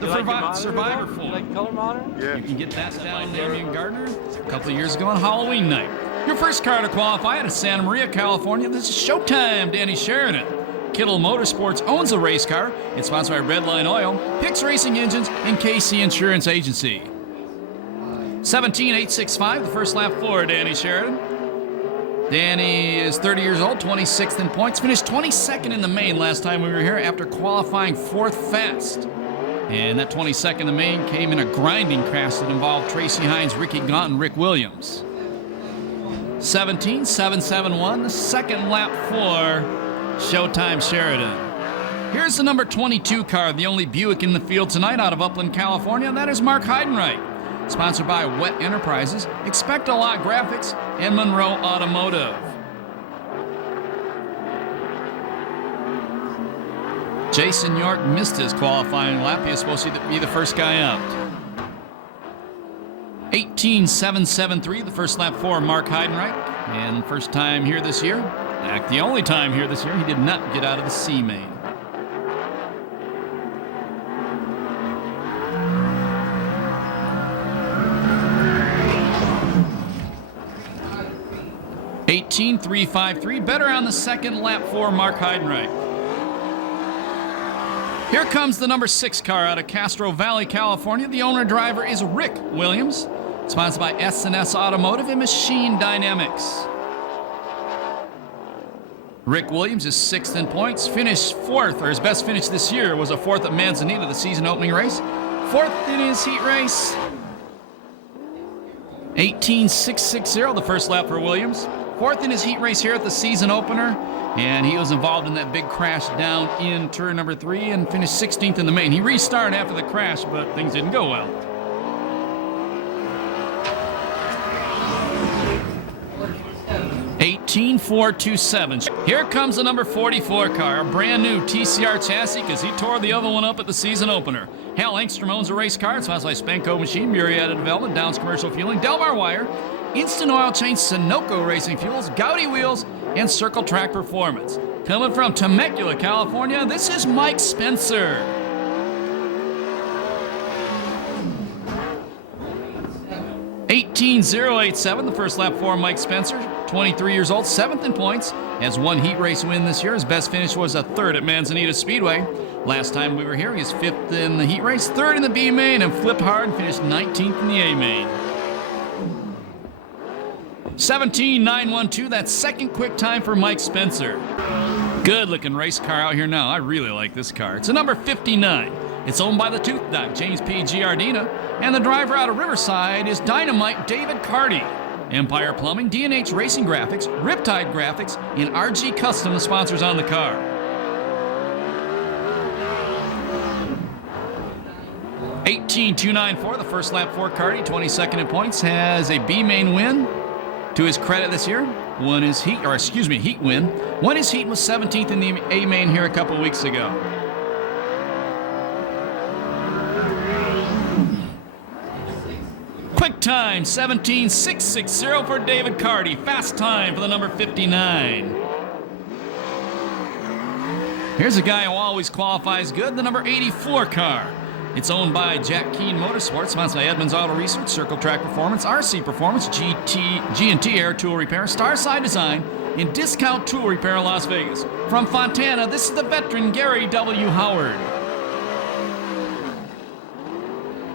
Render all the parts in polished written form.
the Survivor form. You like color monitor? Yeah. You can get that down Damian Gardner a couple of years ago on Halloween night. Your first car to qualify out of Santa Maria, California. This is Showtime, Danny Sheridan. Kittle Motorsports owns the race car. It's sponsored by Redline Oil, Pix Racing Engines, and KC Insurance Agency. 17.865, the first lap for Danny Sheridan. Danny is 30 years old, 26th in points. Finished 22nd in the main last time we were here after qualifying 4th fast. And that 22nd in the main came in a grinding crash that involved Tracy Hines, Ricky Gaunt, and Rick Williams. 17.771, the second lap for Showtime Sheridan. Here's the number 22 car, the only Buick in the field tonight out of Upland, California. That is Mark Heidenreich. Sponsored by Wet Enterprises, Expect a Lot Graphics, and Monroe Automotive. Jason York missed his qualifying lap. He was supposed to be the first guy out. 18.773, the first lap for Mark Heidenreich. And first time here this year, in fact, the only time here this year, he did not get out of the C main. 18.353, better on the second lap for Mark Heidenreich. Here comes the number 6 car out of Castro Valley, California. The owner-driver is Rick Williams, sponsored by S&S Automotive and Machine Dynamics. Rick Williams is 6th in points, finished 4th, or his best finish this year was a 4th at Manzanita, the season opening race. 4th in his heat race. 18.660, the first lap for Williams. 4th in his heat race here at the season opener, and he was involved in that big crash down in turn number 3 and finished 16th in the main. He restarted after the crash, but things didn't go well. 18.427. Here comes the number 44 car, a brand new TCR chassis because he tore the other one up at the season opener. Hal Engstrom owns a race car. It's sponsored by Spanco Machine, Murrieta Development, Downs Commercial Fueling, Delmar Wire, Instant Oil Change, Sunoco Racing Fuels, Gowdy Wheels, and Circle Track Performance. Coming from Temecula, California, this is Mike Spencer. 18.087, the first lap for Mike Spencer, 23 years old, 7th in points, has one heat race win this year. His best finish was a 3rd at Manzanita Speedway. Last time we were here, he was 5th in the heat race, 3rd in the B main, and flipped hard and finished 19th in the A main. 17.912, that second quick time for Mike Spencer. Good looking race car out here now. I really like this car. It's a number 59. It's owned by the Tooth Doc, James P. Giardina, and the driver out of Riverside is Dynamite David Carty. Empire Plumbing, D&H Racing Graphics, Riptide Graphics, and RG Custom, the sponsors on the car. 18.294, the first lap for Carty, 22nd in points, has a B main win. To his credit this year, heat win. Won his heat, was 17th in the A main here a couple weeks ago. Quick time, 17.660 for David Carty. Fast time for the number 59. Here's a guy who always qualifies good, the number 84 car. It's owned by Jack Keane Motorsports, sponsored by Edmunds Auto Research, Circle Track Performance, RC Performance, G&T Air Tool Repair, Starside Design, and Discount Tool Repair in Las Vegas. From Fontana, this is the veteran Gary W. Howard.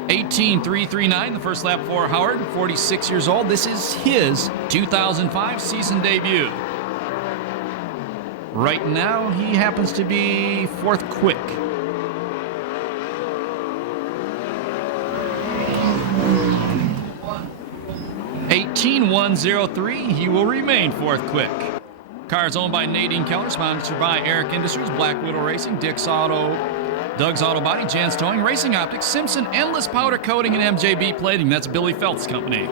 18.339, the first lap for Howard, 46 years old. This is his 2005 season debut. Right now, he happens to be 4th quick. 18.103, he will remain 4th quick. Car is owned by Nadine Keller, sponsored by Eric Industries, Black Widow Racing, Doug's Auto Body, Jan's Towing, Racing Optics, Simpson, Endless Powder Coating, and MJB Plating. That's Billy Felt's company.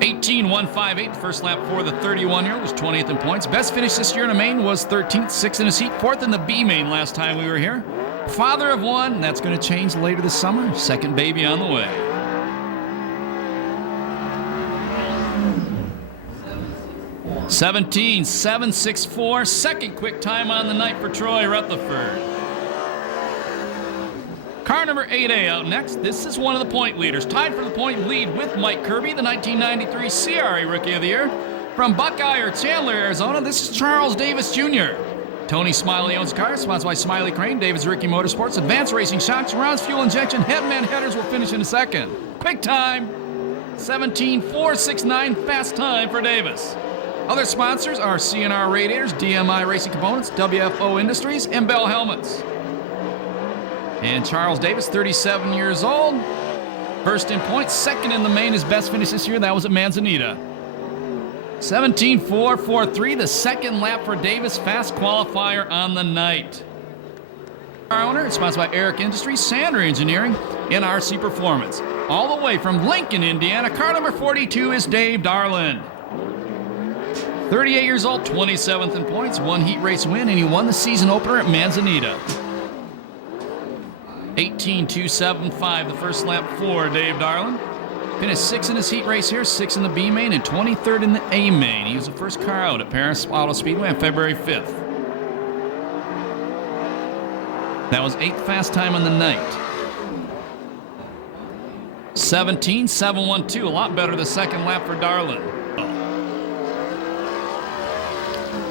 18.158, the first lap for the 31-year-old, was 20th in points. Best finish this year in the main was 13th, 6th in his heat, 4th in the B main last time we were here. Father of one, that's going to change later this summer. Second baby on the way. 17.764, second quick time on the night for Troy Rutherford. Car number 8A out next. This is one of the point leaders, tied for the point lead with Mike Kirby, the 1993 CRA Rookie of the Year. From Buckeye or Chandler, Arizona, this is Charles Davis Jr. Tony Smiley owns the car, sponsored by Smiley Crane, Davis Ricky Motorsports, Advanced Racing Shocks, Rounds Fuel Injection, Headman Headers will finish in a second. Quick time, 17.469, fast time for Davis. Other sponsors are CNR Radiators, DMI Racing Components, WFO Industries, and Bell Helmets. And Charles Davis, 37 years old. First in points, second in the main. His best finish this year, that was at Manzanita. 17.443, the second lap for Davis, fast qualifier on the night. Our owner is sponsored by Eric Industries, Sandra Engineering, and RC Performance. All the way from Lincoln, Indiana, car number 42 is Dave Darland. 38 years old, 27th in points, one heat race win, and he won the season opener at Manzanita. 18.275 the first lap for Dave Darland. Finished 6th in his heat race here, 6th in the B main, and 23rd in the A main. He was the first car out at Perris Auto Speedway on February 5th. That was 8th fast time on the night. 17.712, a lot better the second lap for Darland.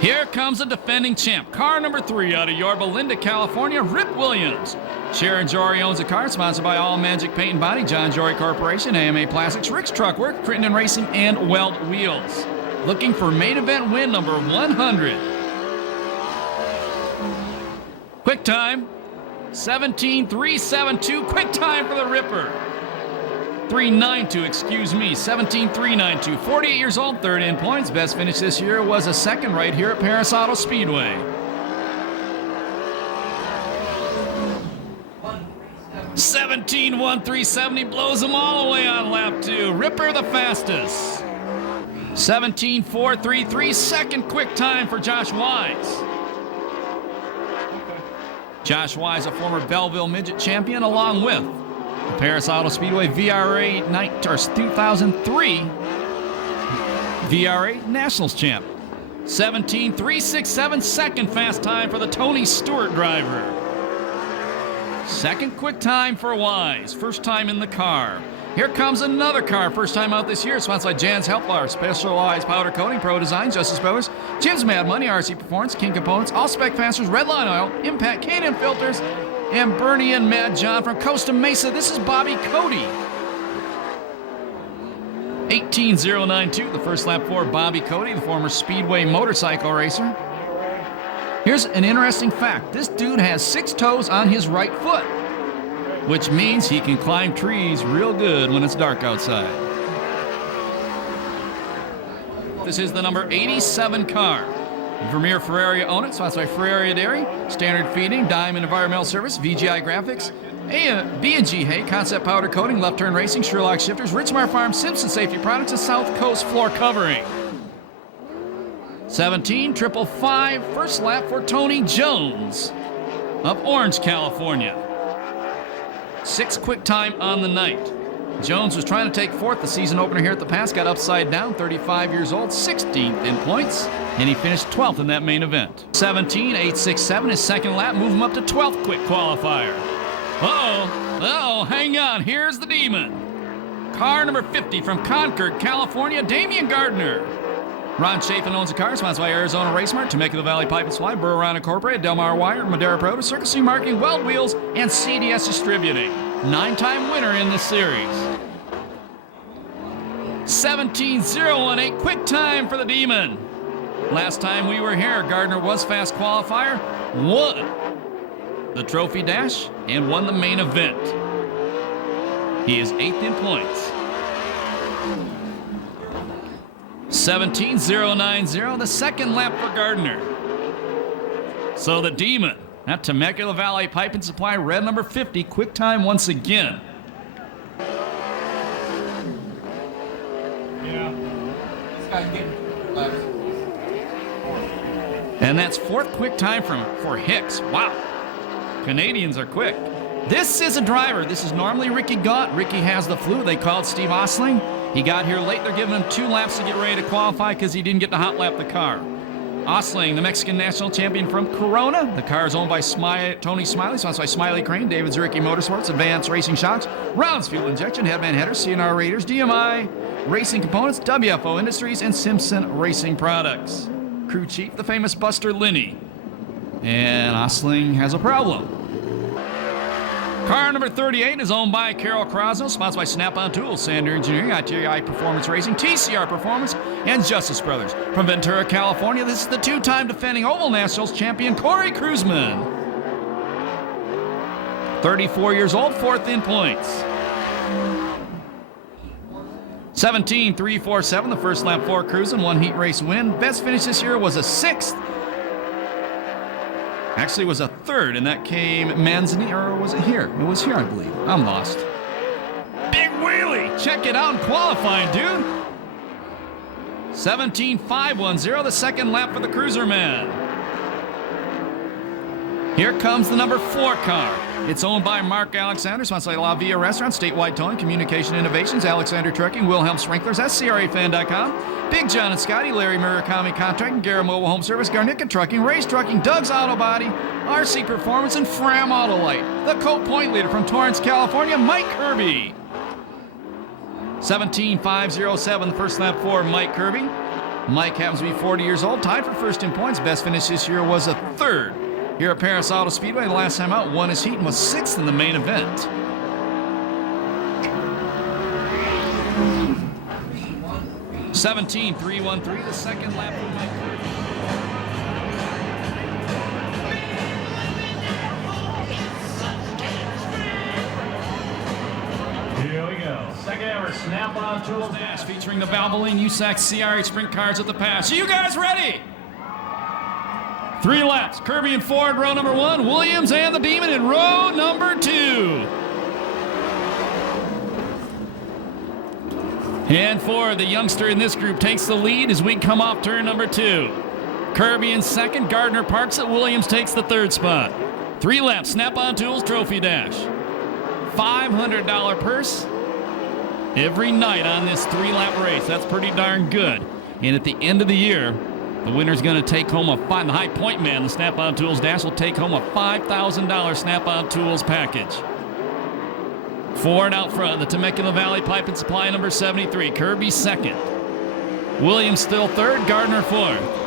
Here comes the defending champ. Car number 3 out of Yorba Linda, California, Rip Williams. Sharon Jory owns the car, sponsored by All Magic Paint and Body, John Jory Corporation, AMA Plastics, Rick's Truck Work, Crittenden Racing, and Weld Wheels. Looking for main event win number 100. Quick time, 17.372. Quick time for the Ripper. 3.92, excuse me, 17.392. 48 years old, third in points. Best finish this year was a second right here at Perris Auto Speedway. 17.1370, blows them all away on lap 2. Ripper the fastest. 17.433, second quick time for Josh Wise. Josh Wise, a former Belleville Midget champion, along with the Perris Auto Speedway VRA 2003 VRA Nationals champ. 17.367, second fast time for the Tony Stewart driver. Second quick time for Wise, first time in the car. Here comes another car, first time out this year, sponsored by Jan's Health Bar, Specialized Powder Coating, Pro Design, Justice Brothers, Jim's Mad Money, RC Performance, King Components, All Spec Fasteners, Redline Oil, Impact, K&N Filters, and Bernie and Mad John from Costa Mesa. This is Bobby Cody. 18.092, the first lap for Bobby Cody, the former Speedway motorcycle racer. Here's an interesting fact. This dude has 6 toes on his right foot, which means he can climb trees real good when it's dark outside. This is the number 87 car. Vermeer Ferraria own it, sponsored by Ferraria Dairy, Standard Feeding, Diamond Environmental Service, VGI Graphics, B&G Hay, Concept Powder Coating, Left Turn Racing, Sherlock Shifters, Richmar Farm, Simpson Safety Products, and South Coast Floor Covering. 17.555, first lap for Tony Jones of Orange, California. 6th quick time on the night. Jones was trying to take 4th the season opener here at the Pass, got upside down, 35 years old, 16th in points, and he finished 12th in that main event. 17.867, his second lap, move him up to 12th quick qualifier. Uh-oh, hang on, here's the Demon. Car number 50 from Concord, California, Damian Gardner. Ron Chafin owns the car, sponsored by Arizona Racemart, Temecula Valley Pipe and Supply, Burr Round Incorporated, Del Mar Wire, Madera Produce, Circle C Marketing, Weld Wheels, and CDS Distributing. 9-time winner in this series. 17.018, quick time for the Demon. Last time we were here, Gardner was fast qualifier, won the trophy dash, and won the main event. He is 8th in points. 17.090, the second lap for Gardner. So the Demon at Temecula Valley Pipe and Supply, red number 50, quick time once again. Yeah. This guy's getting left. And that's 4th quick time for Hicks. Wow. Canadians are quick. This is a driver. This is normally Ricky Gaunt. Ricky has the flu. They called Steve Osling. He got here late. They're giving him 2 laps to get ready to qualify because he didn't get to hot lap the car. Osling, the Mexican national champion from Corona. The car is owned by Tony Smiley, sponsored by Smiley Crane, David Zuricki Motorsports, Advanced Racing Shocks, Rounds Fuel Injection, Headman Headers, CNR Raiders, DMI Racing Components, WFO Industries, and Simpson Racing Products. Crew chief, the famous Buster Linney. And Osling has a problem. Car number 38 is owned by Carol Crosno, sponsored by Snap-on Tools, Sander Engineering, ITI Performance Racing, TCR Performance, and Justice Brothers. From Ventura, California, this is the 2-time defending Oval Nationals champion, Corey Kruzman. 34 years old, 4th in points. 17.347, the first lap for Kruzman, 1 heat race win. Best finish this year was a 6th. Actually, it was a 3rd, and that came Manzini, or was it here? It was here, I believe. I'm lost. Big wheelie! Check it out in qualifying, dude. 17.510, the second lap for the Cruiserman. Here comes the number 4 car. It's owned by Mark Alexander, sponsored by La Via Restaurant, Statewide Towing, Communication Innovations, Alexander Trucking, Wilhelm Sprinklers, SCRAFan.com, Big John and Scotty, Larry Murakami Contracting, Garrett Mobile Home Service, Garnica Trucking, Race Trucking, Doug's Auto Body, RC Performance, and Fram Auto Light. The co-point leader from Torrance, California, Mike Kirby. 17.507, the first lap for Mike Kirby. Mike happens to be 40 years old, tied for first in points. Best finish this year was a 3rd. Here at Perris Auto Speedway, the last time out, won his heat and was 6th in the main event. $17.313, the second lap for Mike Kirby. Here we go. Second ever Snap-on Tools Dash featuring the Valvoline USAC CRA Sprint Cars at the pass. Are you guys ready? 3 laps, Kirby and Ford, row number 1, Williams and the Demon in row number 2. And Ford, the youngster in this group, takes the lead as we come off turn number 2. Kirby in second, Gardner parks it, Williams takes the 3rd spot. 3 laps, Snap-on Tools Trophy Dash. $500 purse every night on this 3-lap race. That's pretty darn good. And at the end of the year, the winner's going to take home the high point man, the Snap-on Tools Dash, will take home a $5,000 Snap-on Tools package. Ford out front, the Temecula Valley Pipe and Supply number 73. Kirby second. Williams still 3rd, Gardner 4th.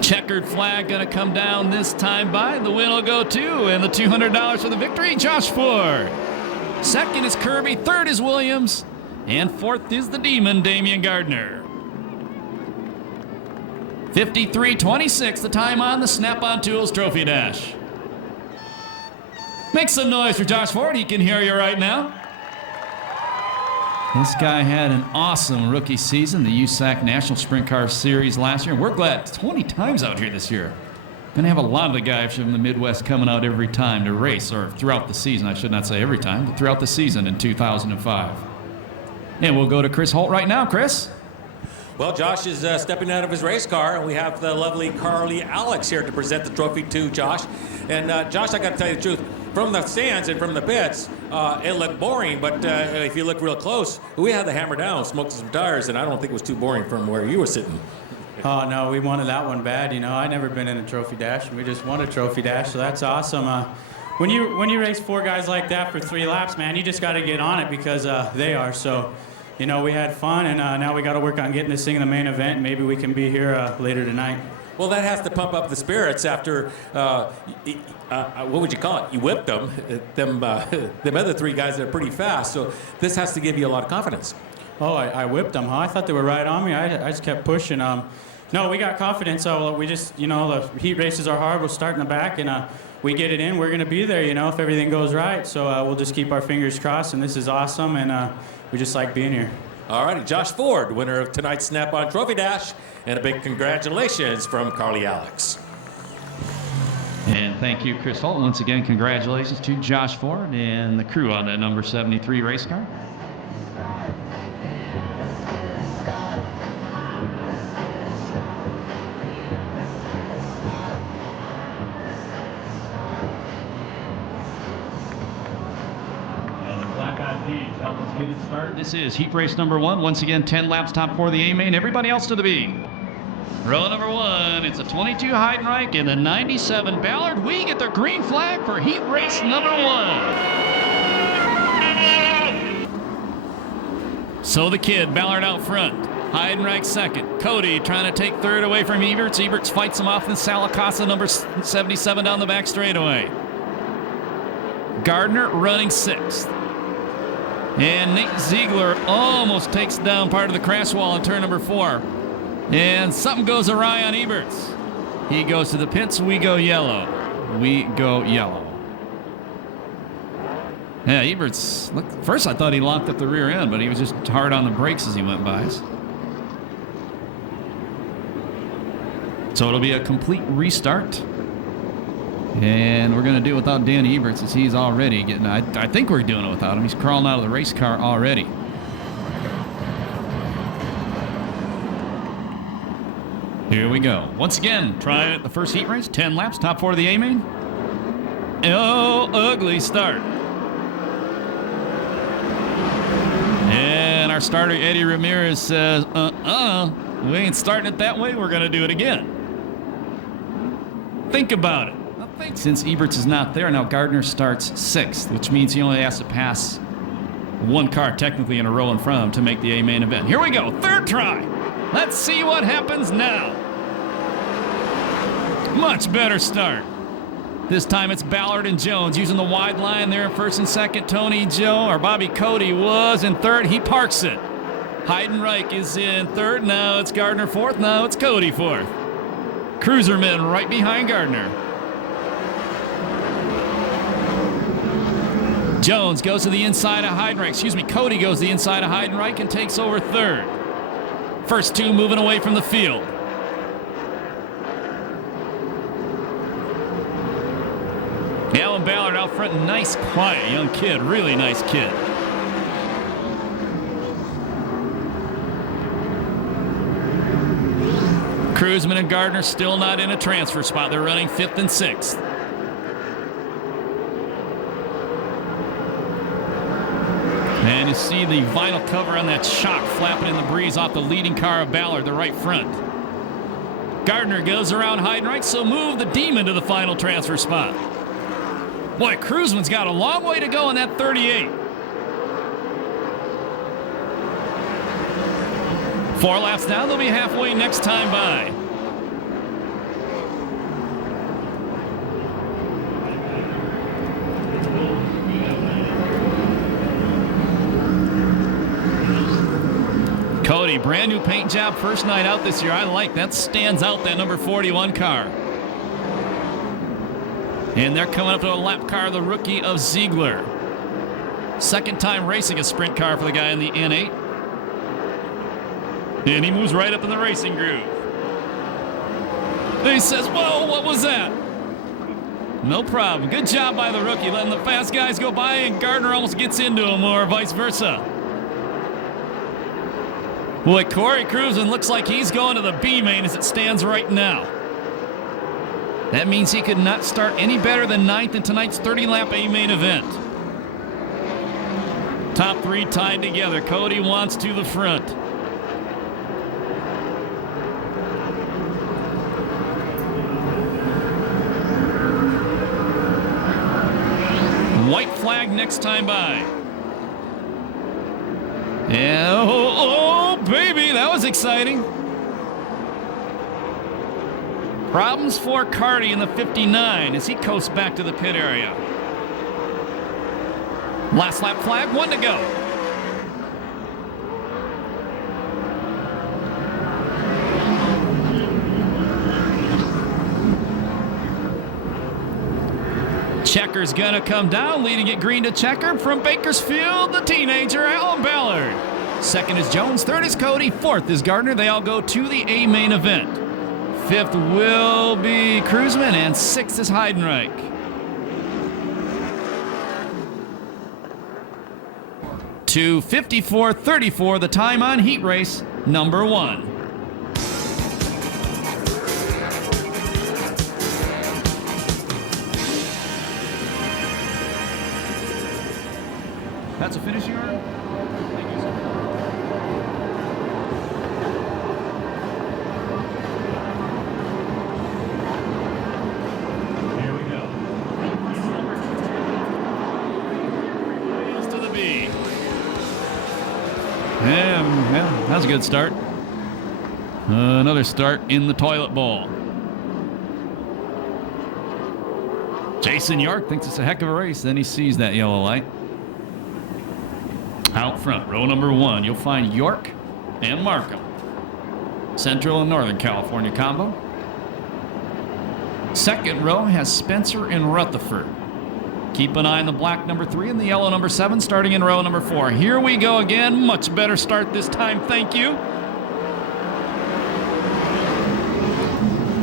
Checkered flag going to come down this time by. The win will go to, and the $200 for the victory, Josh Ford. Second is Kirby, 3rd is Williams, and 4th is the Demon, Damian Gardner. 53:26, the time on the Snap-on Tools Trophy Dash. Make some noise for Josh Ford. He can hear you right now. This guy had an awesome rookie season, the USAC National Sprint Car Series last year. And we're glad 20 times out here this year. Going to have a lot of the guys from the Midwest coming out every time to race, or throughout the season. I should not say every time, but throughout the season in 2005. And we'll go to Chris Holt right now. Chris? Well, Josh is stepping out of his race car, and we have the lovely Carly Alex here to present the trophy to Josh. And Josh, I got to tell you the truth. From the stands and from the pits, it looked boring, but if you look real close, we had the hammer down, smoked some tires, and I don't think it was too boring from where you were sitting. Oh, no, we wanted that one bad. You know, I'd never been in a trophy dash, and we just won a trophy dash, so that's awesome. When you race 4 guys like that for 3 laps, man, you just got to get on it because they are. So, you know, we had fun, and now we got to work on getting this thing in the main event. Maybe we can be here later tonight. Well, that has to pump up the spirits after, what would you call it? You whipped them, them other 3 guys that are pretty fast. So this has to give you a lot of confidence. Oh, I whipped them, huh? I thought they were right on me. I just kept pushing. No, we got confidence. So we just, you know, the heat races are hard. We'll start in the back, and we get it in. We're going to be there, you know, if everything goes right. So we'll just keep our fingers crossed, and this is awesome, and we just like being here. All righty, Josh Ford, winner of tonight's Snap-on Trophy Dash, and a big congratulations from Carly Alex. And thank you, Chris Holt. Once again, congratulations to Josh Ford and the crew on that number 73 race car. Well, let's get it started. This is heat race number 1. Once again, 10 laps, top 4 of the A main. Everybody else to the B. Row number 1, it's a 22 Heidenreich and a 97 Ballard. We get the green flag for heat race number 1. So the kid, Ballard out front. Heidenreich second. Cody trying to take third away from Eberts. Eberts fights him off in Salacasa, number 77 down the back straightaway. Gardner running 6th. And Nate Ziegler almost takes down part of the crash wall in turn number 4. And something goes awry on Eberts. He goes to the pits. We go yellow. We go yellow. Yeah, Eberts, look, first I thought he locked up the rear end, but he was just hard on the brakes as he went by. So it'll be a complete restart. And we're going to do it without Danny Eberts as he's already getting, I think we're doing it without him. He's crawling out of the race car already. Here we go. Once again, try the first heat race. 10 laps, top 4 of the A main. Oh, ugly start. And our starter, Eddie Ramirez, says, we ain't starting it that way. We're going to do it again. Think about it. Since Eberts is not there, now Gardner starts 6th, which means he only has to pass one car technically in a row in front of him to make the A main event. Here we go, third try. Let's see what happens now. Much better start. This time it's Ballard and Jones using the wide line there in first and second. Bobby Cody was in third. He parks it. Heidenreich is in third. Now it's Gardner 4th. Now it's Cody 4th. Cruiserman right behind Gardner. Jones goes to the inside of Heidenreich. Cody goes to the inside of Heidenreich and takes over third. First two moving away from the field. Alan Ballard out front. Nice, quiet young kid. Really nice kid. Cruzman and Gardner still not in a transfer spot. They're running 5th and 6th. And you see the vinyl cover on that shock flapping in the breeze off the leading car of Ballard, the right front. Gardner goes around Heidenreich, so move the Demon to the final transfer spot. Boy, Cruzman's got a long way to go in that 38. 4 laps down, they'll be halfway next time by. Cody, brand new paint job, first night out this year. I like that. Stands out, that number 41 car. And they're coming up to a lap car, the rookie of Ziegler. Second time racing a sprint car for the guy in the N8. And he moves right up in the racing groove. And he says, whoa, what was that? No problem. Good job by the rookie, letting the fast guys go by, and Gardner almost gets into him, or vice versa. Boy, Corey Cruzman looks like he's going to the B main as it stands right now. That means he could not start any better than 9th in tonight's 30-lap A main event. Top 3 tied together. Cody wants to the front. White flag next time by. And oh, baby, that was exciting. Problems for Carty in the 59 as he coasts back to the pit area. Last lap flag, 1 to go. Checker's gonna come down, leading it green to Checker. From Bakersfield, the teenager, Alan Ballard. Second is Jones, third is Cody, 4th is Gardner. They all go to the A main event. 5th will be Cruzman, and 6th is Heidenreich. To 54:34, the time on heat race number 1. That's a finishing order? Yeah, that was a good start. Another start in the toilet bowl. Jason York thinks it's a heck of a race. Then he sees that yellow light. Out front, row number 1, you'll find York and Markham. Central and Northern California combo. Second row has Spencer and Rutherford. Keep an eye on the black number 3 and the yellow number 7 starting in row number 4. Here we go again. Much better start this time, thank you.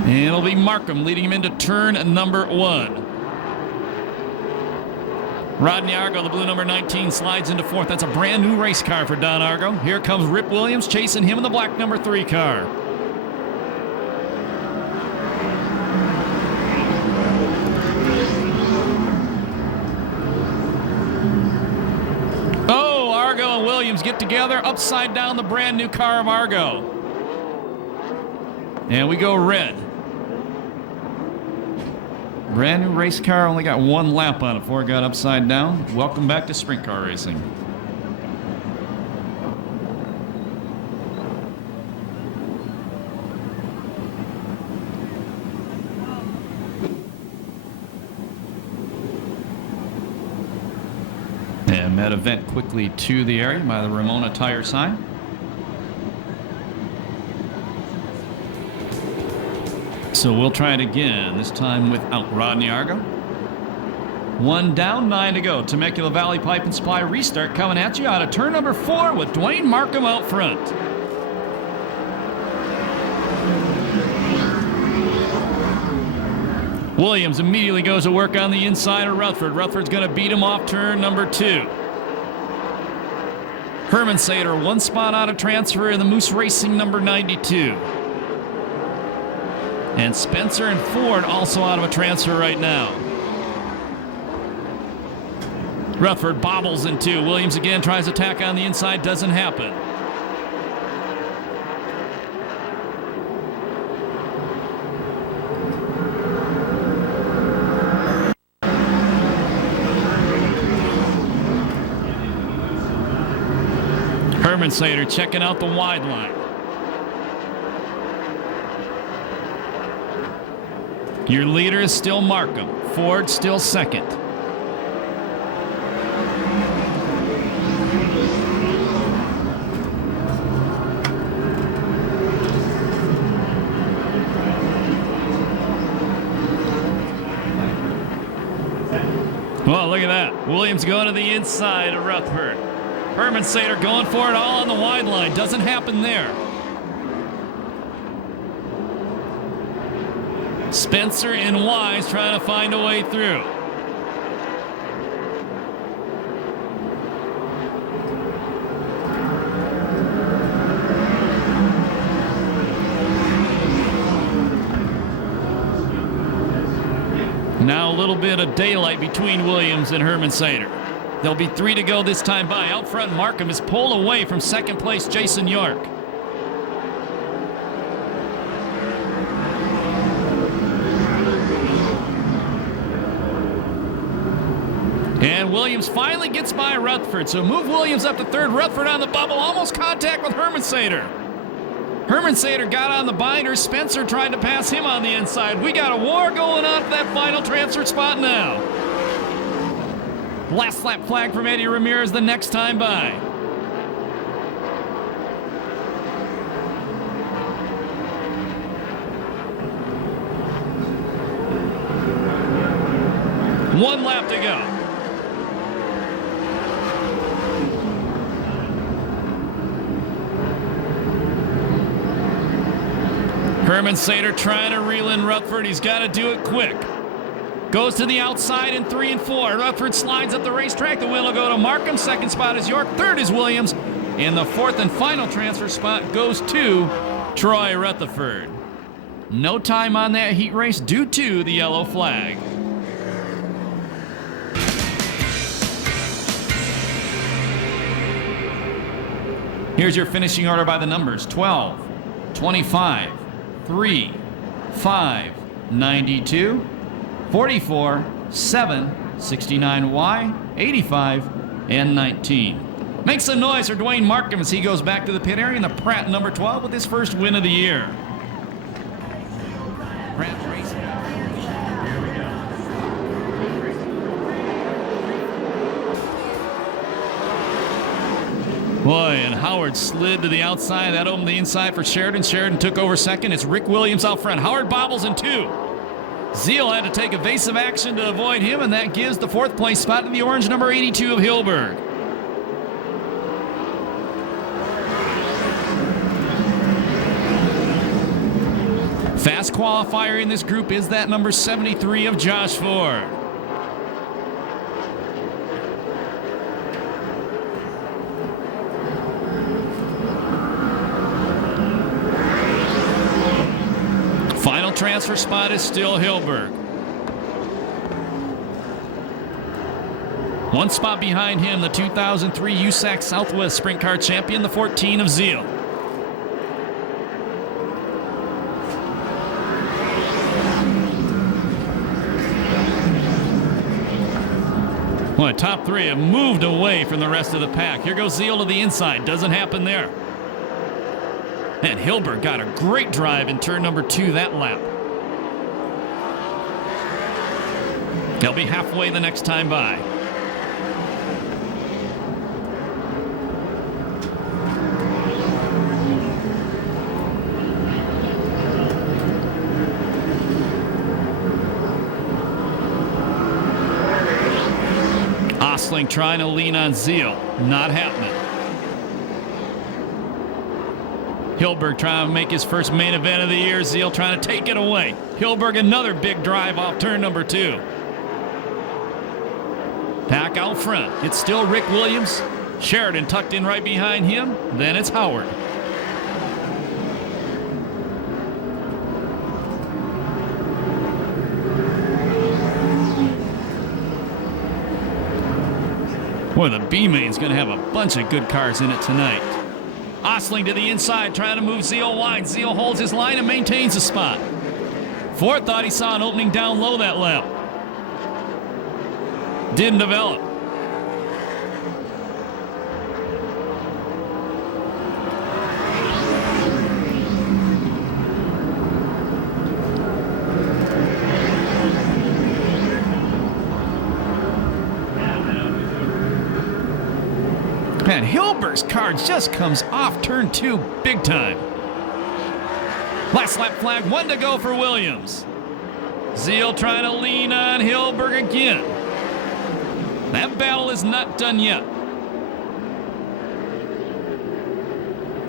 And it'll be Markham leading him into turn number 1. Rodney Argo, the blue number 19, slides into 4th. That's a brand new race car for Don Argo. Here comes Rip Williams chasing him in the black number 3 car. Oh, Argo and Williams get together upside down the brand new car of Argo. And we go red. Brand new race car, only got 1 lap on it before it got upside down. Welcome back to sprint car racing. And met event quickly to the area by the Ramona tire sign. So we'll try it again, this time without Rodney Argo. 1 down, 9 to go. Temecula Valley Pipe and Supply restart coming at you out of turn number 4 with Dwayne Markham out front. Williams immediately goes to work on the inside of Rutherford. Rutherford's going to beat him off turn number 2. Herman Sater 1 spot out of transfer in the Moose Racing number 92. And Spencer and Ford also out of a transfer right now. Rutherford bobbles in 2. Williams again tries to attack on the inside. Doesn't happen. Herman Sater checking out the wide line. Your leader is still Markham. Ford still second. Well, look at that. Williams going to the inside of Rutherford. Herman Sater going for it all on the wide line. Doesn't happen there. Spencer and Wise trying to find a way through. Now a little bit of daylight between Williams and Herman Sater. There'll be 3 to go this time by. Out front, Markham is pulled away from second place Jason York. And Williams finally gets by Rutherford, so move Williams up to 3rd. Rutherford on the bubble, almost contact with Herman Sater. Herman Sater got on the binder. Spencer tried to pass him on the inside. We got a war going on for that final transfer spot now. Last lap flag from Eddie Ramirez the next time by. One lap to go. Herman Sater trying to reel in Rutherford. He's got to do it quick. Goes to the outside in 3 and 4. Rutherford slides up the racetrack. The wheel will go to Markham. Second spot is York. Third is Williams. And the 4th and final transfer spot goes to Troy Rutherford. No time on that heat race due to the yellow flag. Here's your finishing order by the numbers. 12, 25, 3, 5, 92, 44, 7, 69Y, 85, and 19. Make some noise for Dwayne Markham as he goes back to the pit area in the Pratt number 12 with his first win of the year. Pratt Racing. Boy, and Howard slid to the outside. That opened the inside for Sheridan. Sheridan took over second. It's Rick Williams out front. Howard bobbles in 2. Zeal had to take evasive action to avoid him, and that gives the 4th place spot to the orange number 82 of Hilberg. Fast qualifier in this group is that number 73 of Josh Ford. Final transfer spot is still Hilberg. 1 spot behind him, the 2003 USAC Southwest Sprint Car champion, the 14 of Zeal. Well, top 3 have moved away from the rest of the pack. Here goes Zeal to the inside. Doesn't happen there. And Hilberg got a great drive in turn number 2 that lap. They'll be halfway the next time by. Osling trying to lean on Zeal. Not happening. Hilberg trying to make his first main event of the year. Zeal trying to take it away. Hilberg another big drive off turn number 2. Pack out front. It's still Rick Williams. Sheridan tucked in right behind him. Then it's Howard. Boy, the B-Main's going to have a bunch of good cars in it tonight. Osling to the inside, trying to move Zeal wide. Zeal holds his line and maintains the spot. Ford thought he saw an opening down low that lap. Didn't develop. And Hilberg's car just comes off turn 2 big time. Last lap flag, 1 to go for Williams. Zeal trying to lean on Hilberg again. That battle is not done yet.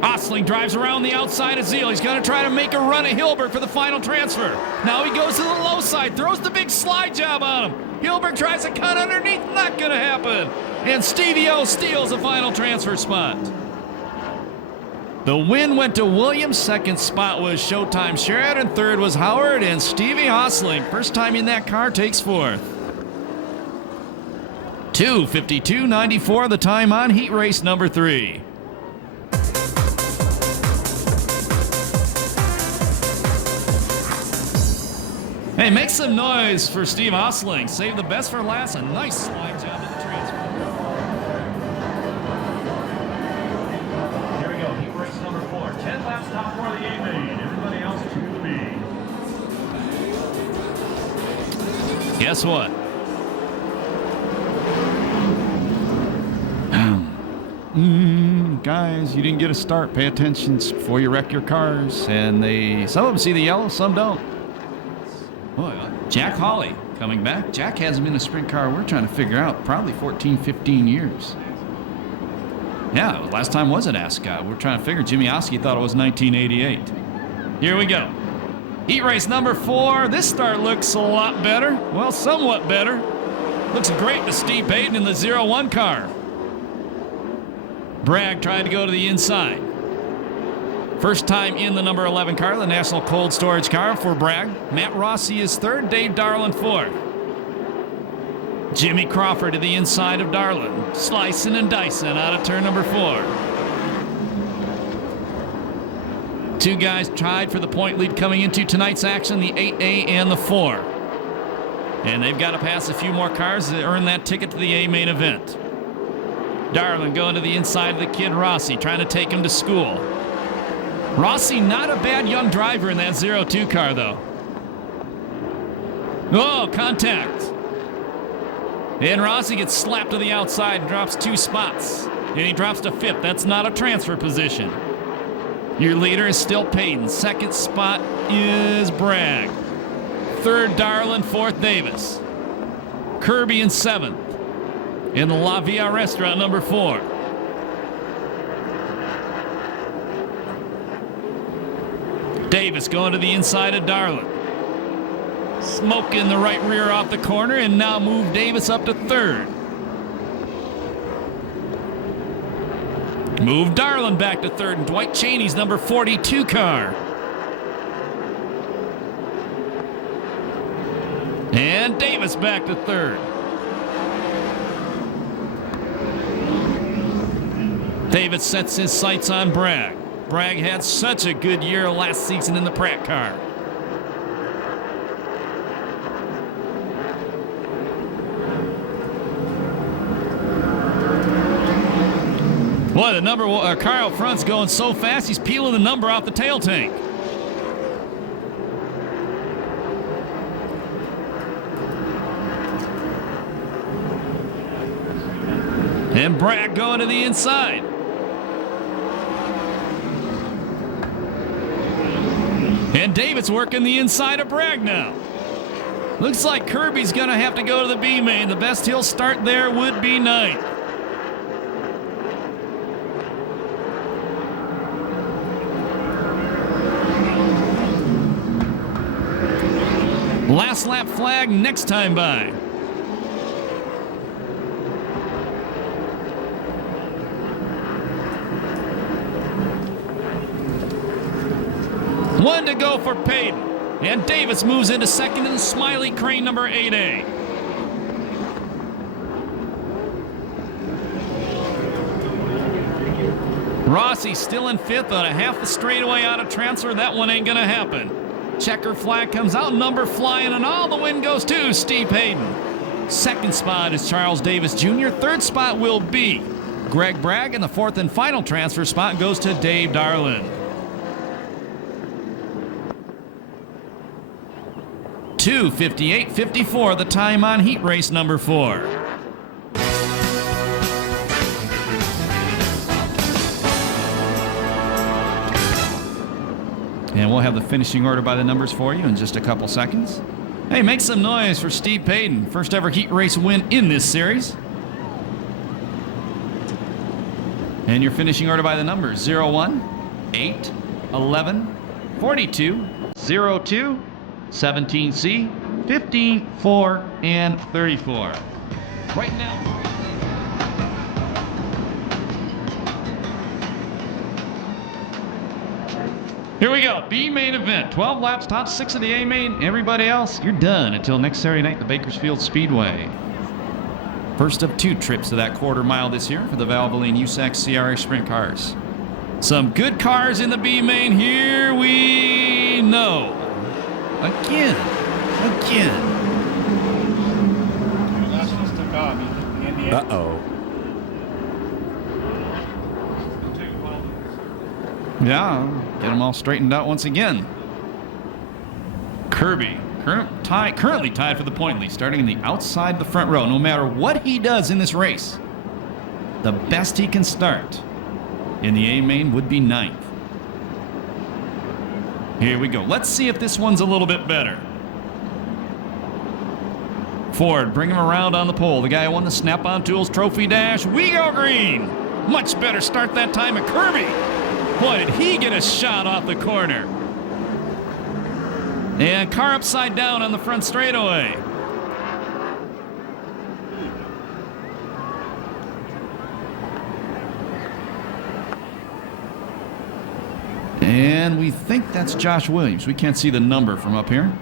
Osling drives around the outside of Zeal. He's going to try to make a run at Hilberg for the final transfer. Now he goes to the low side, throws the big slide job on him. Hilberg tries to cut underneath, not going to happen. And Stevie O steals the final transfer spot. The win went to Williams. Second spot was Showtime Sheridan. Third was Howard, and Stevie Osling, first time in that car, takes 4th. 2:52.94 the time on heat race number 3. Hey, make some noise for Steve Osling. Save the best for last. A nice slide job at the transfer. Here we go. Heat race number 4. 10 laps top 4 of the A main. Everybody else to the B. Guess what? Guys, you didn't get a start. Pay attention before you wreck your cars. And some of them see the yellow, some don't. Boy, Jack Hawley coming back. Jack hasn't been in a sprint car, we're trying to figure out, probably 14, 15 years. Yeah, last time was at Ascot. We're trying to figure. Jimmy Oski thought it was 1988. Here we go. Heat race number 4. This start looks a lot better. Well, somewhat better. Looks great to Steve Payton in the 01 car. Bragg tried to go to the inside. First time in the number 11 car, the National Cold Storage car for Bragg. Matt Rossi is 3rd, Dave Darlin 4th. Jimmy Crawford to the inside of Darlin, slicing and dicing out of turn number 4. 2 guys tied for the point lead coming into tonight's action, the 8A and the 4. And they've got to pass a few more cars to earn that ticket to the A main event. Darlin going to the inside of the kid Rossi, trying to take him to school. Rossi, not a bad young driver in that 0-2 car, though. Oh, contact. And Rossi gets slapped to the outside and drops 2 spots. And he drops to 5th. That's not a transfer position. Your leader is still Payton. 2nd spot is Bragg. 3rd, Darlin. 4th, Davis. Kirby in 7th. In the La Via Restaurant, number 4. Davis going to the inside of Darlin. Smoke in the right rear off the corner, and now move Davis up to 3rd. Move Darlin back to 3rd, and Dwight Cheney's number 42 car. And Davis back to 3rd. Davis sets his sights on Bragg. Bragg had such a good year last season in the Pratt car. Boy, the car out front's going so fast, he's peeling the number off the tail tank. And Bragg going to the inside. And Davis working the inside of Bragg now. Looks like Kirby's going to have to go to the B main. The best he'll start there would be 9th. Last lap flag next time by. One to go for Payton. And Davis moves into 2nd in the Smiley Crane number 8A. Rossi still in 5th on a half the straightaway out of transfer. That one ain't gonna happen. Checker flag comes out, number flying, and all the wind goes to Steve Payton. 2nd spot is Charles Davis Jr. 3rd spot will be Greg Bragg, and the 4th and final transfer spot goes to Dave Darlin. 2:58.54 the time on heat race number 4. And we'll have the finishing order by the numbers for you in just a couple seconds. Hey, make some noise for Steve Payton. First ever heat race win in this series. And your finishing order by the numbers: 01, 8, 11, 42, 02, 17C, 15, 4, and 34. Right now. Here we go. B main event. 12 laps, top 6 of the A main. Everybody else, you're done until next Saturday night at the Bakersfield Speedway. First of 2 trips to that quarter mile this year for the Valvoline USAC CRA Sprint Cars. Some good cars in the B main. Here we know. Again. Last one took off. Uh-oh. Yeah, get them all straightened out once again. Kirby, currently tied for the point lead, starting in the outside the front row. No matter what he does in this race, the best he can start in the A main would be 9th. Here we go. Let's see if this one's a little bit better. Ford, bring him around on the pole. The guy who won the Snap-on Tools Trophy Dash. We go green. Much better start that time at Kirby. Boy, did he get a shot off the corner. And car upside down on the front straightaway. And we think that's Josh Williams. We can't see the number from up here.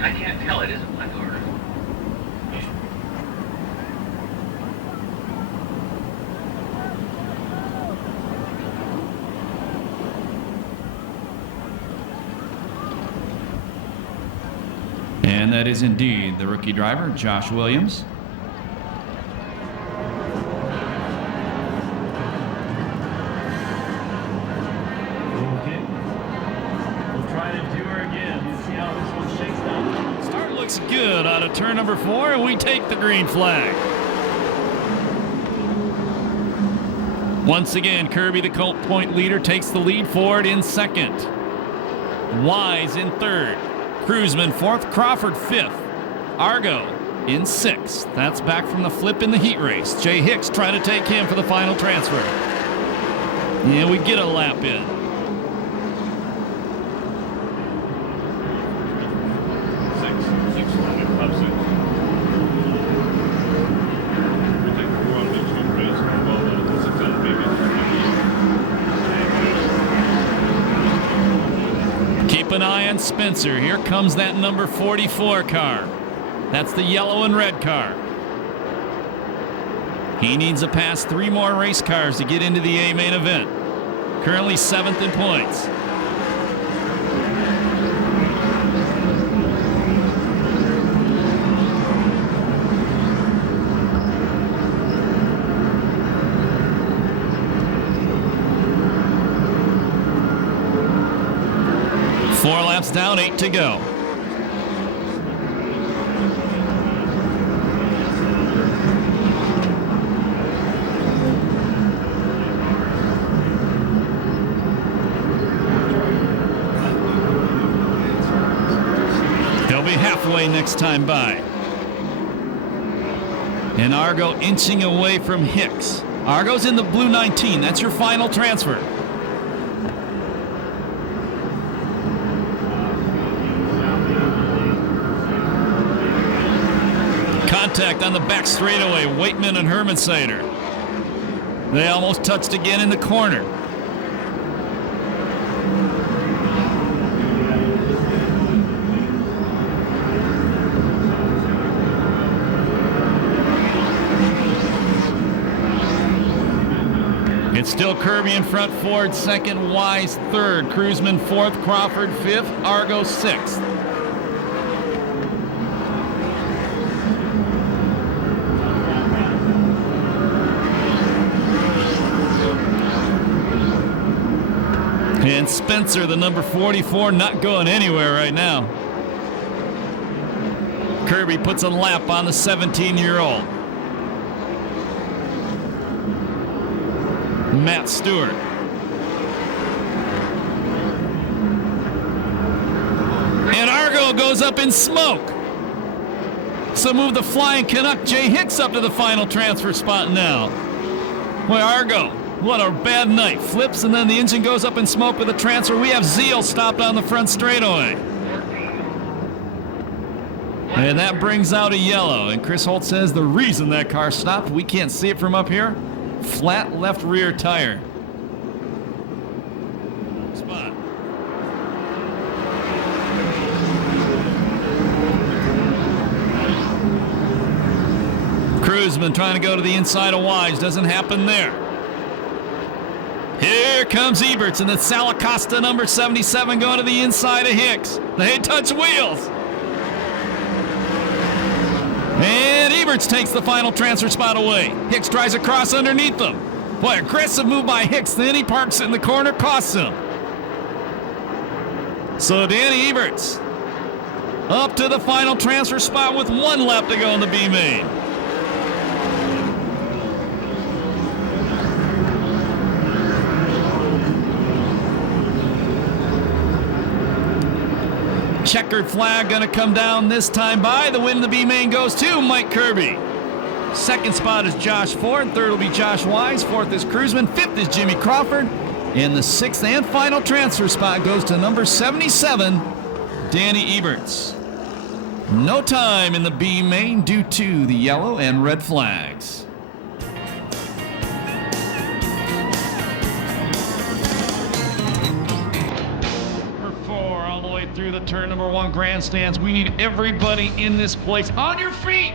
I can't tell. It isn't my door. And that is indeed the rookie driver, Josh Williams. Okay. We'll try to do her again. Let's see how this one shakes out. Start looks good out of turn number 4, and we take the green flag. Once again, Kirby, the point leader, takes the lead forward in second. Wise in third. Cruzman fourth. Crawford fifth. Argo in sixth. That's back from the flip in the heat race. Jay Hicks trying to take him for the final transfer. Yeah, we get a lap in. Keep an eye on Spencer. Here comes that number 44 car. That's the yellow and red car. He needs to pass 3 more race cars to get into the A main event. Currently 7th in points. Four laps down, 8 to go. He'll be halfway next time by. And Argo inching away from Hicks. Argo's in the blue 19. That's your final transfer. Contact on the back straightaway. Waitman and Hermansider. They almost touched again in the corner. It's still Kirby in front, Ford second, Wise third, Cruzman fourth, Crawford fifth, Argo sixth. And Spencer, the number 44, not going anywhere right now. Kirby puts a lap on the 17-year-old. Matt Stewart. And Argo goes up in smoke. So move the Flying Canuck Jay Hicks up to the final transfer spot now. Boy, Argo, what a bad night. Flips and then the engine goes up in smoke with a transfer. We have Zeal stopped on the front straightaway. And that brings out a yellow. And Chris Holt says the reason that car stopped, we can't see it from up here, flat left rear tire. Spot. Cruzman trying to go to the inside of Wise. Doesn't happen there. Here comes Eberts, and then Salacosta, number 77, going to the inside of Hicks. They touch wheels. And Eberts takes the final transfer spot away. Hicks tries to cross underneath them. Boy, aggressive move by Hicks. Then he parks it in the corner, costs him. So Danny Eberts up to the final transfer spot with 1 lap to go in the B main. Checkered flag going to come down this time by. The win in the B main goes to Mike Kirby. Second spot is Josh Ford. Third will be Josh Wise. Fourth is Cruzman. Fifth is Jimmy Crawford. And the sixth and final transfer spot goes to number 77, Danny Eberts. No time in the B main due to the yellow and red flags. Through the turn number 1 grandstands. We need everybody in this place on your feet.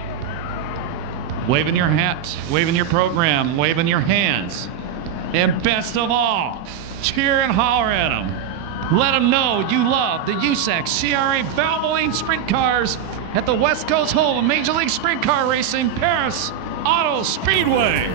Waving your hat, waving your program, waving your hands. And best of all, cheer and holler at them. Let them know you love the USAC CRA Valvoline Sprint Cars at the West Coast home of Major League Sprint Car Racing, Perris Auto Speedway.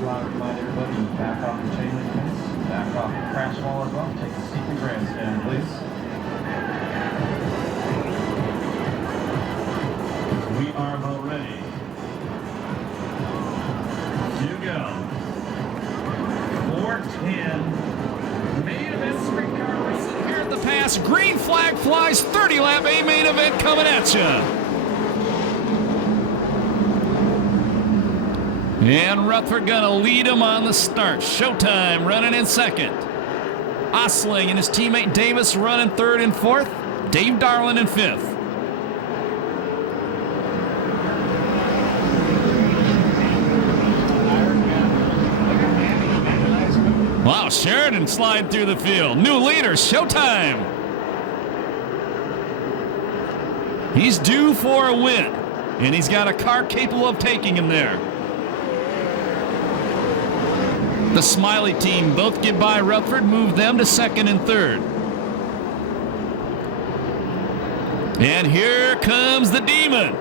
Remind everybody to back off the chain link fence, back off the crash wall as well. Take a seat in the grandstand, please. We are about ready. You go. 4:10. Main event sprint car racing. Here at the pass, green flag flies, 30-lap A main event coming at you. And Rutherford gonna lead him on the start. Showtime running in second. Osling and his teammate Davis running third and fourth. Dave Darlin in fifth. Wow, Sheridan sliding through the field. New leader, Showtime. He's due for a win, and he's got a car capable of taking him there. The Smiley team both get by Rutherford, move them to second and third. And here comes the Demon.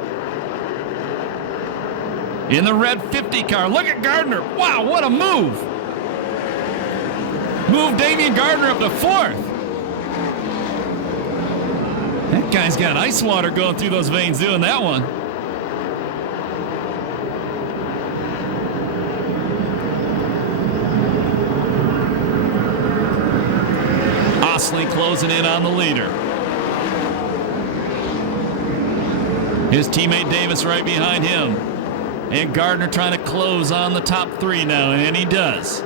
In the red 50 car. Look at Gardner. Wow, what a move. Move Damian Gardner up to fourth. That guy's got ice water going through those veins doing that one. Closing in on the leader. His teammate Davis right behind him. And Gardner trying to close on the top three now, and he does.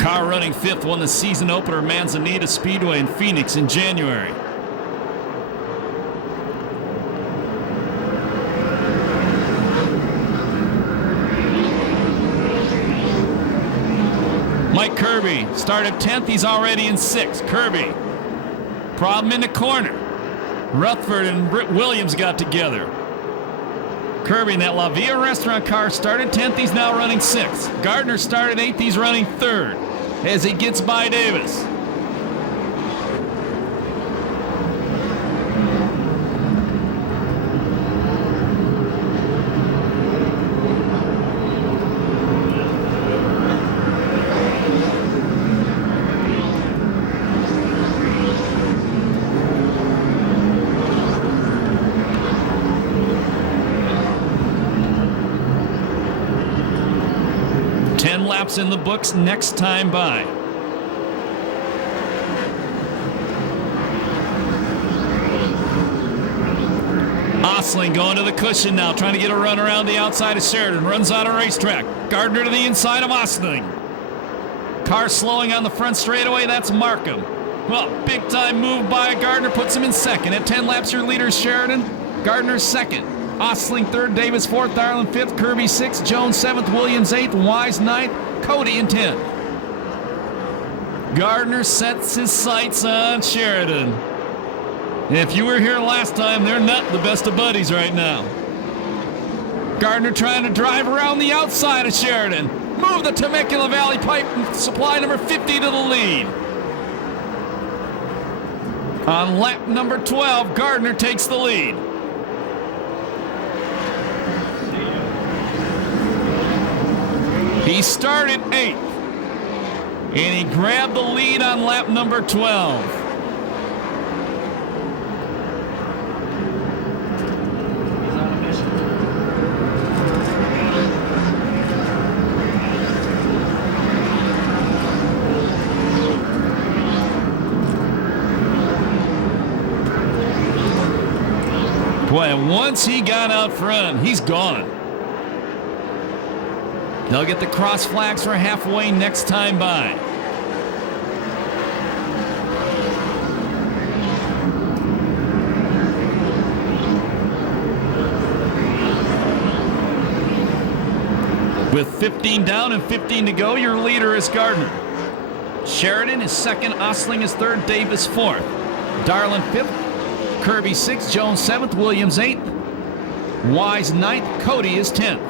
Car running fifth won the season opener Manzanita Speedway in Phoenix in January. Mike Kirby started 10th. He's already in 6th. Kirby. Problem in the corner. Rutherford and Britt Williams got together. Kirby in that La Villa restaurant car started 10th. He's now running 6th. Gardner started 8th. He's running 3rd as he gets by Davis. Laps in the books next time by. Osling going to the cushion now, trying to get a run around the outside of Sheridan. Runs out of racetrack. Gardner to the inside of Osling. Car slowing on the front straightaway. That's Markham. Well, big time move by Gardner. Puts him in second. At 10 laps, your leader is Sheridan. Gardner second. Osling third. Davis fourth. Darlin fifth. Kirby sixth. Jones seventh. Williams eighth. Wise ninth. Cody in 10th. Gardner sets his sights on Sheridan. If you were here last time, they're not the best of buddies right now. Gardner trying to drive around the outside of Sheridan. Move the Temecula Valley pipe and supply number 50 to the lead. On lap number 12, Gardner takes the lead. He started 8th, and he grabbed the lead on lap number 12. and once he got out front, he's gone. They'll get the cross flags for halfway next time by. With 15 down and 15 to go, your leader is Gardner. Sheridan is second, Osling is third, Davis fourth. Darlin fifth, Kirby sixth, Jones seventh, Williams eighth, Wise ninth, Cody is 10th.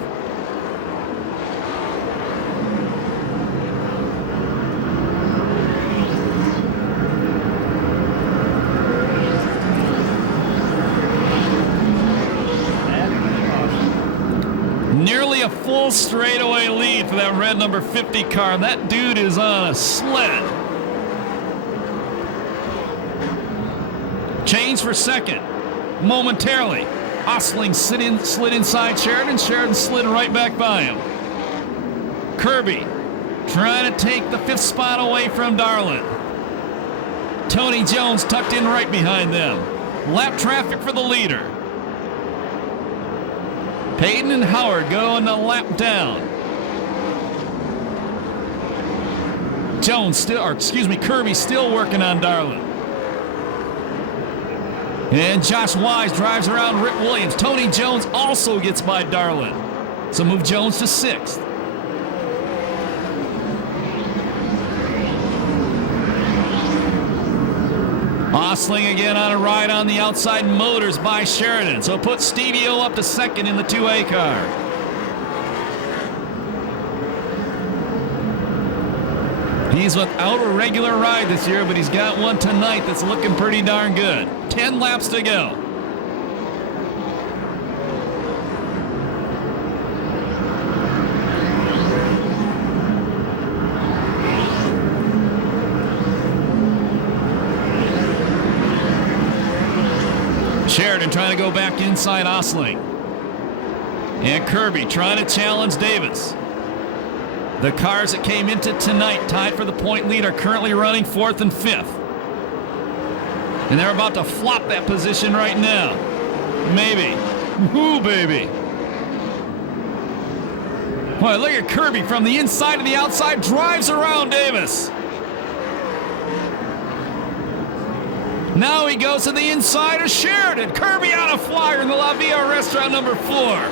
Nearly a full straightaway lead for that red number 50 car. That dude is on a sled. Change for second. Momentarily. Osling slid inside Sheridan. Sheridan slid right back by him. Kirby trying to take the fifth spot away from Darlin. Tony Jones tucked in right behind them. Lap traffic for the leader. Payton and Howard going a lap down. Kirby still working on Darlin. And Josh Wise drives around Rick Williams. Tony Jones also gets by Darlin. So move Jones to sixth. Osling again on a ride on the outside motors by Sheridan. So put Stevie O up to second in the 2A car. He's without a regular ride this year, but he's got one tonight that's looking pretty darn good. 10 laps to go. Sheridan trying to go back inside Osling. And Kirby trying to challenge Davis. The cars that came into tonight tied for the point lead are currently running fourth and fifth. And they're about to flop that position right now. Maybe. Ooh, baby. Boy, look at Kirby from the inside to the outside, drives around Davis. Now he goes to the inside of Sheridan. Kirby on a flyer in the La Villa restaurant number 4.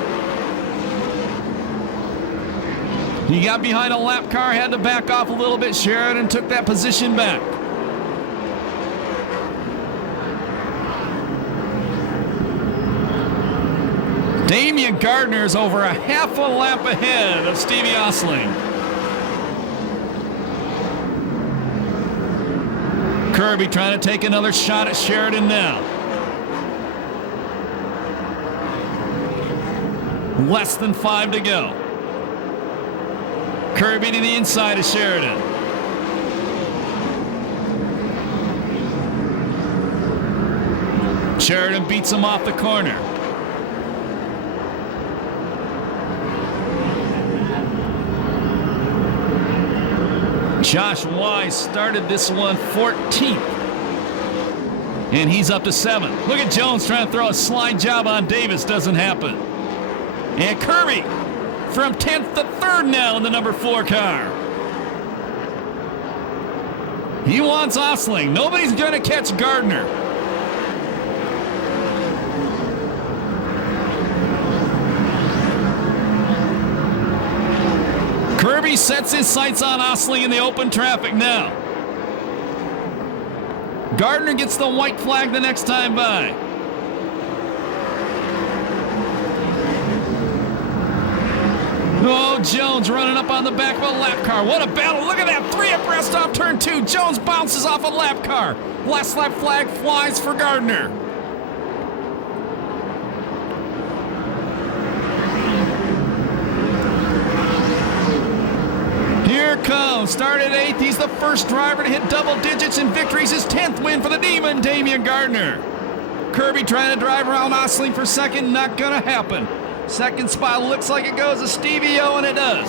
He got behind a lap car, had to back off a little bit. Sheridan took that position back. Damian Gardner is over a half a lap ahead of Stevie Osling. Kirby trying to take another shot at Sheridan now. Less than 5 to go. Kirby to the inside of Sheridan. Sheridan beats him off the corner. Josh Wise started this one 14th. And he's up to 7th. Look at Jones trying to throw a slide job on Davis. Doesn't happen. And Kirby from 10th to 3rd now in the number 4 car. He wants Osling. Nobody's going to catch Gardner. Kirby sets his sights on Osling in the open traffic now. Gardner gets the white flag the next time by. Oh, Jones running up on the back of a lap car. What a battle. Look at that. 3 abreast off turn 2. Jones bounces off a lap car. Last lap flag flies for Gardner. Here comes. Started 8th. He's the first driver to hit double digits in victories. His 10th win for the Demon, Damian Gardner. Kirby trying to drive around Osling for second. Not going to happen. Second spot looks like it goes to Stevie O, and it does.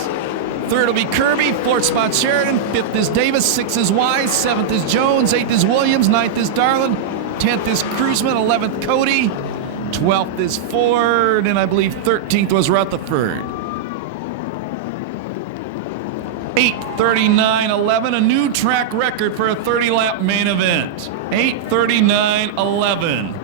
Third will be Kirby. 4th spot Sheridan. 5th is Davis. 6th is Wise. 7th is Jones. 8th is Williams. 9th is Darlin. 10th is Cruzman. 11th Cody. 12th is Ford, and I believe 13th was Rutherford. 8:39.11, a new track record for a 30-lap main event. 8:39.11.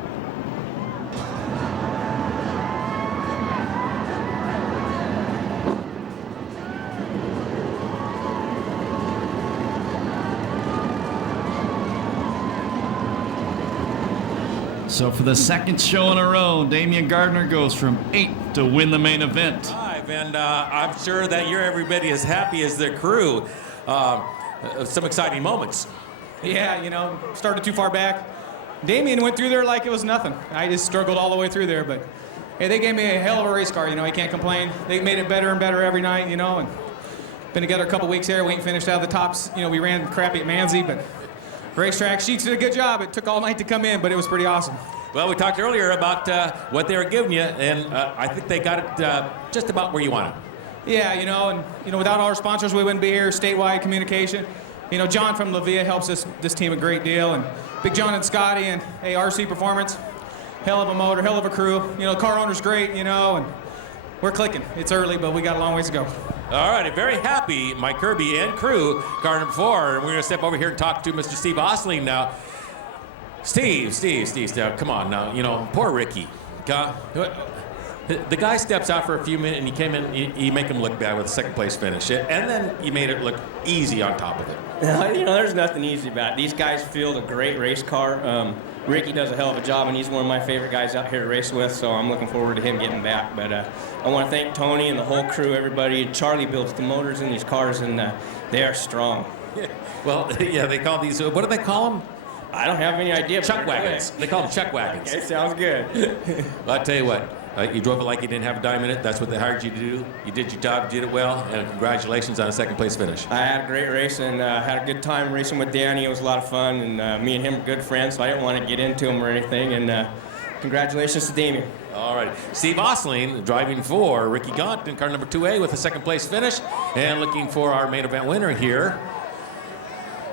So for the second show in a row, Damian Gardner goes from 8th to win the main event. And I'm sure that you're everybody as happy as the crew. Some exciting moments. Yeah, you know, started too far back. Damian went through there like it was nothing. I just struggled all the way through there, but hey, they gave me a hell of a race car, you know, you can't complain. They made it better and better every night, you know, and been together a couple weeks here. We ain't finished out of the tops. You know, we ran crappy at Manzi, but racetrack Sheets did a good job. It took all night to come in, but it was pretty awesome. Well, we talked earlier about what they were giving you, and I think they got it just about where you want it. Yeah, you know, and you know, without our sponsors, we wouldn't be here. Statewide communication. You know, John from La Villa helps this team a great deal, and Big John and Scotty, and hey, RC Performance, hell of a motor, hell of a crew. You know, car owner's great, you know, and we're clicking. It's early, but we got a long ways to go. All right, very happy, Mike Kirby and crew, car number 4. And we're going to step over here and talk to Mr. Steve Osling now. Steve, come on now. You know, poor Ricky. The guy steps out for a few minutes, and you came in, you make him look bad with a second place finish. And then you made it look easy on top of it. You know, there's nothing easy about it. These guys field a great race car. Ricky does a hell of a job, and he's one of my favorite guys out here to race with, so I'm looking forward to him getting back. But I want to thank Tony and the whole crew, everybody. Charlie builds the motors in these cars, and they are strong. Yeah. Well, yeah, they call these, what do they call them? I don't have any idea. Chuck wagons. They call them chuck wagons. Okay, sounds good. Well, I tell you what, you drove it like you didn't have a dime in it. That's what they hired you to do. You did your job, you did it well, and congratulations on a second place finish. I had a great race and had a good time racing with Danny. It was a lot of fun, and me and him are good friends, so I didn't want to get into him or anything. And congratulations to Damien. All right. Steve Osling driving for Ricky Gaunt in car number 2A with a second place finish. And looking for our main event winner here,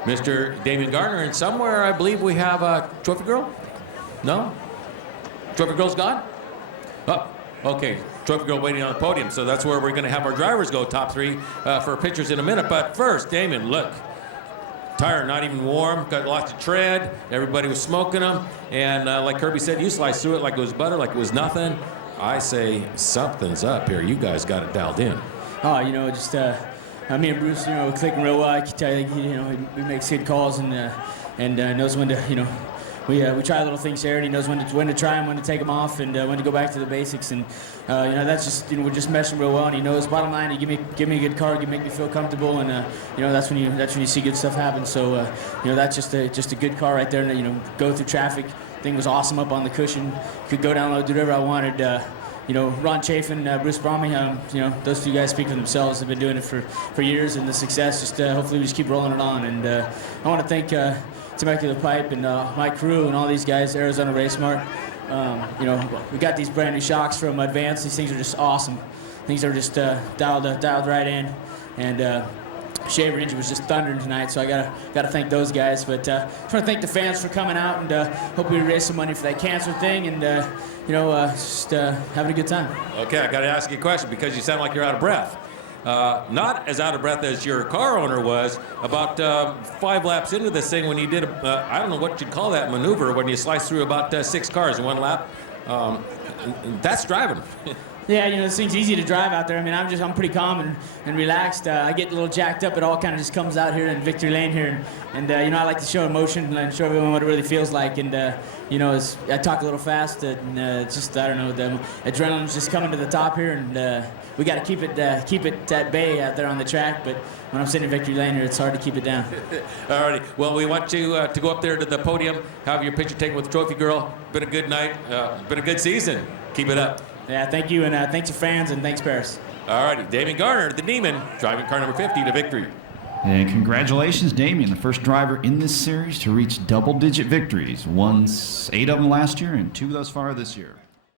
Mr. Damian Gardner. And somewhere I believe we have a Trophy Girl? No? Trophy Girl's gone? Oh, okay. Trophy Girl waiting on the podium. So that's where we're going to have our drivers go, top 3 for pictures in a minute. But first, Damian, look. Tire not even warm, got lots of tread. Everybody was smoking them. And like Kirby said, you sliced through it like it was butter, like it was nothing. I say something's up here. You guys got it dialed in. Oh, you know, just me and Bruce, you know, clicking real well. I can tell you, you know, he makes good calls and knows when to, you know, we try little things here, and he knows when to try and when to take them off, and when to go back to the basics. And you know, that's just, you know, we're just meshing real well. And he knows, bottom line, you give me a good car, you make me feel comfortable, and you know, that's when you see good stuff happen. So you know, that's just a good car right there. And you know, go through traffic. Thing was awesome up on the cushion. Could go down low, do whatever I wanted. You know, Ron Chafin, Bruce Bromley, you know, those two guys speak for themselves. They've been doing it for years, and the success, just hopefully we just keep rolling it on. And I want to thank Temecula Pipe and my crew and all these guys, Arizona Race Mart. You know, we got these brand new shocks from Advance. These things are just awesome. Things are just dialed right in. And Shaver engine was just thundering tonight, so I gotta thank those guys. But I just want to thank the fans for coming out, and hope we raise some money for that cancer thing, and you know, just having a good time. Okay, I got to ask you a question because you sound like you're out of breath. Not as out of breath as your car owner was about 5 laps into this thing when you did I don't know what you'd call that maneuver when you sliced through about 6 cars in 1 lap. That's driving. Yeah, you know, this thing's easy to drive out there. I mean, I'm pretty calm and relaxed. I get a little jacked up. It all kind of just comes out here in victory lane here. And you know, I like to show emotion and show everyone what it really feels like. And, you know, I talk a little fast. And it's just, I don't know, the adrenaline's just coming to the top here. And we got to keep it at bay out there on the track. But when I'm sitting in victory lane here, it's hard to keep it down. All righty. Well, we want you to go up there to the podium, have your picture taken with the Trophy Girl. Been a good night. Been a good season. Keep it up. Yeah, thank you, and thanks to fans, and thanks, Perris. All righty, Damian Gardner, the Demon, driving car number 50 to victory. And congratulations, Damian, the first driver in this series to reach double-digit victories. Won 8 of them last year and 2 thus far this year.